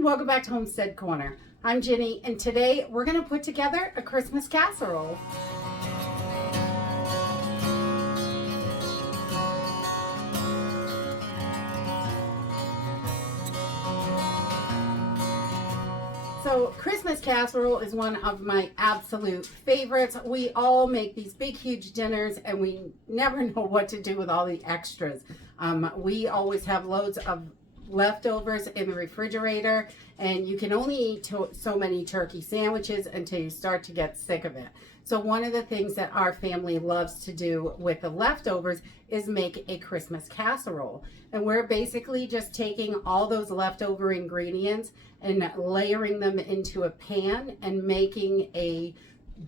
everyone, welcome back to Homestead Corner. I'm Ginny, and today we're going to put together a Christmas casserole. So Christmas casserole is one of my absolute favorites. We all make these big huge dinners and we never know what to do with all the extras. We always have loads of leftovers in the refrigerator, and you can only eat so many turkey sandwiches until you start to get sick of it. So one of the things that our family loves to do with the leftovers is make a Christmas casserole. And we're basically just taking all those leftover ingredients and layering them into a pan and making a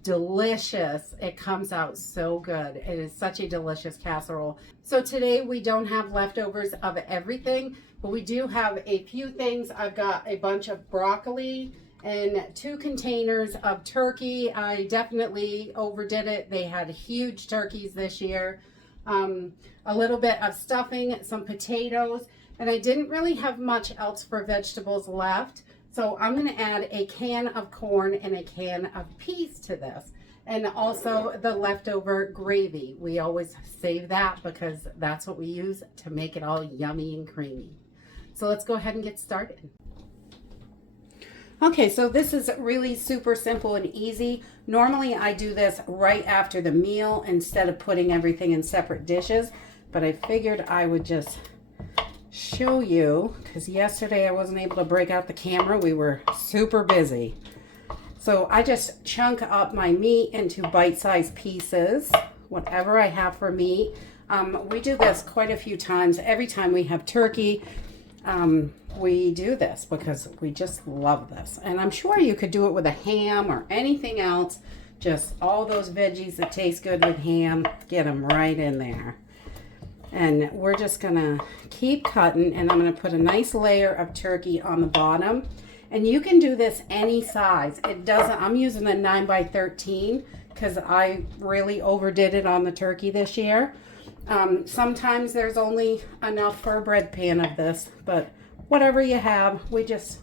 delicious, it comes out so good. It is such a delicious casserole. So today we don't have leftovers of everything, but we do have a few things. I've got a bunch of broccoli and 2 containers of turkey. I definitely overdid it. They had huge turkeys this year. A little bit of stuffing, some potatoes, and I didn't really have much else for vegetables left. So I'm going to add a can of corn and a can of peas to this. And also the leftover gravy. We always save that because that's what we use to make it all yummy and creamy. So let's go ahead and get started. Okay, so this is really super simple and easy. Normally I do this right after the meal instead of putting everything in separate dishes, but I figured I would just show you because yesterday I wasn't able to break out the camera. We were super busy. So I just chunk up my meat into bite-sized pieces, whatever I have for meat. We do this quite a few times. Every time we have turkey, we do this because we just love this. And I'm sure you could do it with a ham or anything else. Just all those veggies that taste good with ham, get them right in there. And we're just gonna keep cutting, and I'm gonna put a nice layer of turkey on the bottom. And you can do this any size. It doesn't, I'm using a 9x13 because I really overdid it on the turkey this year. Sometimes there's only enough for a bread pan of this, but whatever you have, we just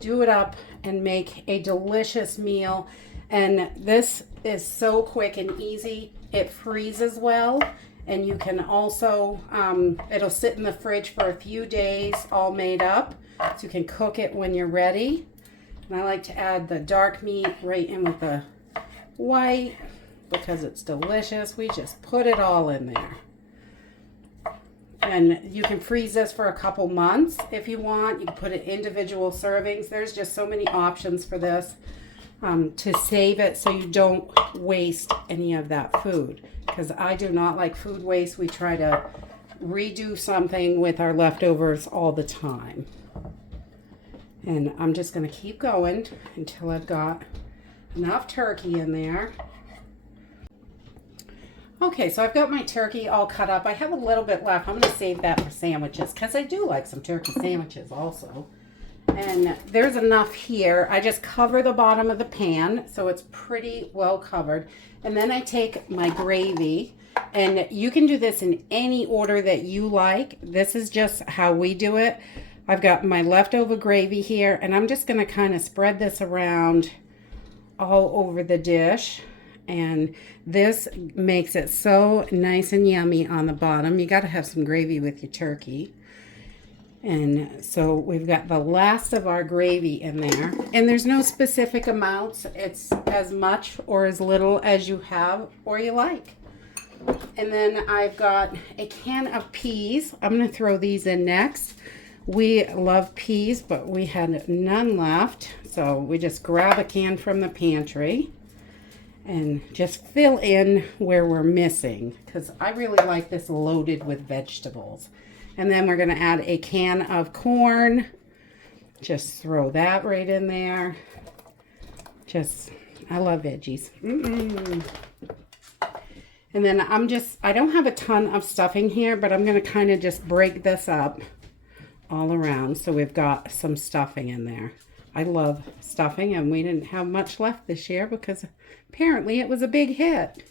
do it up and make a delicious meal. And this is so quick and easy. It freezes well. And you can also, it'll sit in the fridge for a few days all made up. So you can cook it when you're ready. And I like to add the dark meat right in with the white because it's delicious. We just put it all in there. And you can freeze this for a couple months if you want. You can put it individual servings. There's just so many options for this to save it so you don't waste any of that food. Because I do not like food waste. We try to redo something with our leftovers all the time. And I'm just going to keep going until I've got enough turkey in there. Okay, so I've got my turkey all cut up. I have a little bit left. I'm going to save that for sandwiches because I do like some turkey sandwiches also. And there's enough here. I just cover the bottom of the pan so it's pretty well covered. And then I take my gravy, and you can do this in any order that you like. This is just how we do it. I've got my leftover gravy here, and I'm just going to kind of spread this around all over the dish. And this makes it so nice and yummy on the bottom. You got to have some gravy with your turkey. And so we've got the last of our gravy in there. And there's no specific amounts. It's as much or as little as you have or you like. And then I've got a can of peas. I'm going to throw these in next. We love peas, but we had none left. So we just grab a can from the pantry and just fill in where we're missing. Because I really like this loaded with vegetables. And then we're going to add a can of corn. Just throw that right in there. I love veggies. And then I don't have a ton of stuffing here, but I'm going to kind of just break this up all around. So we've got some stuffing in there. I love stuffing, and we didn't have much left this year because apparently it was a big hit.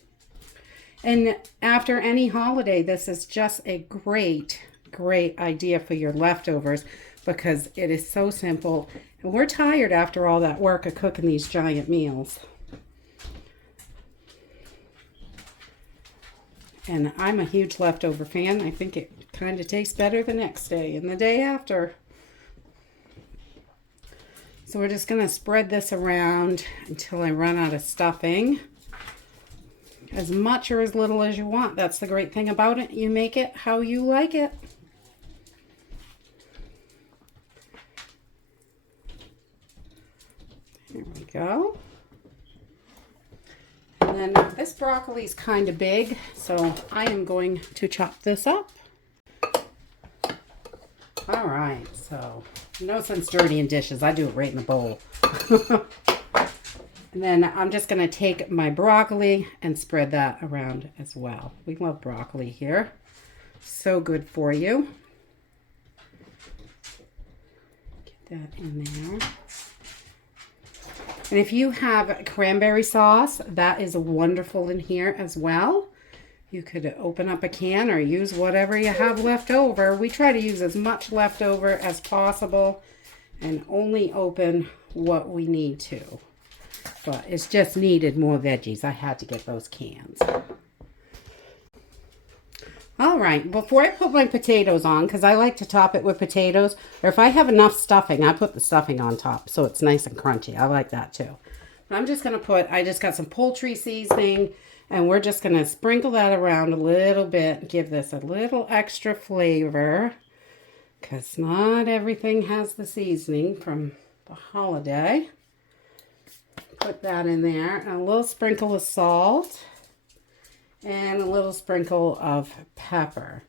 And after any holiday, this is just a great idea for your leftovers. because it is so simple. And we're tired after all that work of cooking these giant meals. And I'm a huge leftover fan. I think it kind of tastes better the next day and the day after. So we're just going to spread this around until I run out of stuffing. As much or as little as you want. That's the great thing about it. You make it how you like it. There we go. And then this broccoli is kind of big, so I am going to chop this up. All right, so no sense dirtying dishes. I do it right in the bowl. And then I'm just going to take my broccoli and spread that around as well. We love broccoli here. So good for you. Get that in there. And if you have cranberry sauce, that is wonderful in here as well. You could open up a can or use whatever you have left over. We try to use as much leftover as possible and only open what we need to. But it's just needed more veggies. I had to get those cans. All right, before I put my potatoes on, because I like to top it with potatoes, or if I have enough stuffing, I put the stuffing on top so it's nice and crunchy. I like that too. But I'm just going to put, I just got some poultry seasoning, and we're just going to sprinkle that around a little bit, give this a little extra flavor, because not everything has the seasoning from the holiday. Put that in there, and a little sprinkle of salt and a little sprinkle of pepper.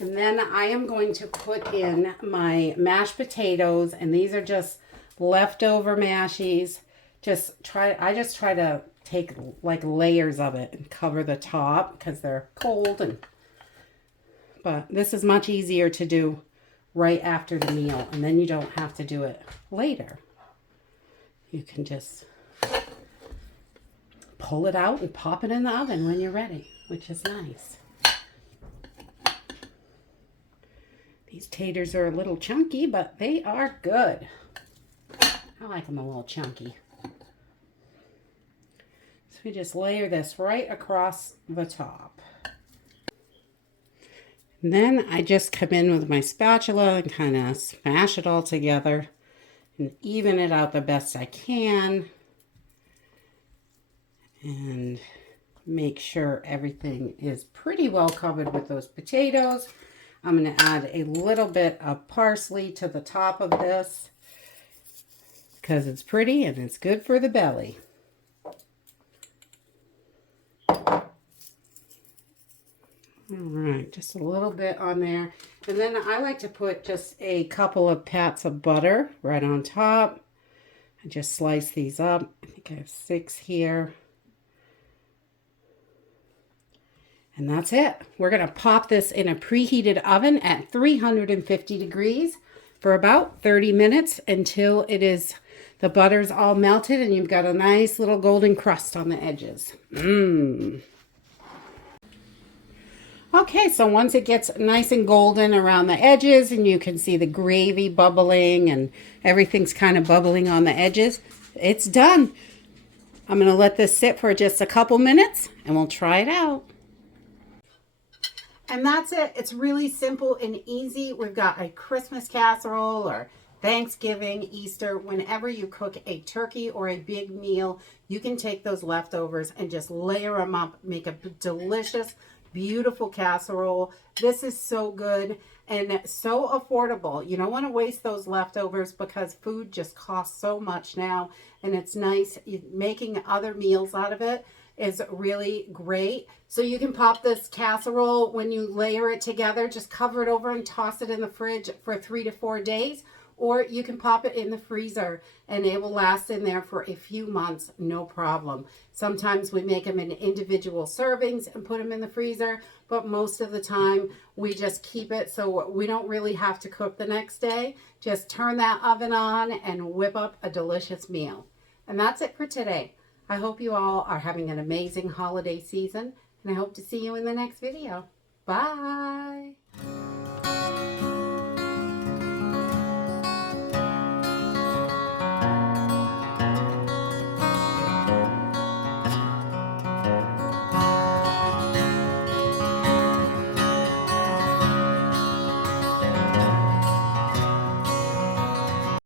And then I am going to put in my mashed potatoes, and these are just leftover mashies. I just try to take like layers of it and cover the top because they're cold, but this is much easier to do right after the meal, and then you don't have to do it later. You can just pull it out and pop it in the oven when you're ready, which is nice. These taters are a little chunky, but they are good. I like them a little chunky. So we just layer this right across the top. And then I just come in with my spatula and kind of smash it all together and even it out the best I can. And make sure everything is pretty well covered with those potatoes. I'm going to add a little bit of parsley to the top of this because it's pretty and it's good for the belly. All right, just a little bit on there. And then I like to put just a couple of pats of butter right on top. I just slice these up. I think I have 6 here. And that's it. We're going to pop this in a preheated oven at 350 degrees for about 30 minutes until the butter's all melted and you've got a nice little golden crust on the edges. Okay, so once it gets nice and golden around the edges and you can see the gravy bubbling and everything's kind of bubbling on the edges, it's done. I'm going to let this sit for just a couple minutes and we'll try it out. And that's it. It's really simple and easy. We've got a Christmas casserole or Thanksgiving, Easter. Whenever you cook a turkey or a big meal, you can take those leftovers and just layer them up, make a delicious, beautiful casserole. This is so good and so affordable. You don't want to waste those leftovers because food just costs so much now, and it's nice making other meals out of it is really great. So you can pop this casserole when you layer it together, just cover it over and toss it in the fridge for 3 to 4 days, or you can pop it in the freezer and it will last in there for a few months, no problem. Sometimes we make them in individual servings and put them in the freezer, but most of the time we just keep it so we don't really have to cook the next day. Just turn that oven on and whip up a delicious meal. And that's it for today. I hope you all are having an amazing holiday season, and I hope to see you in the next video. Bye!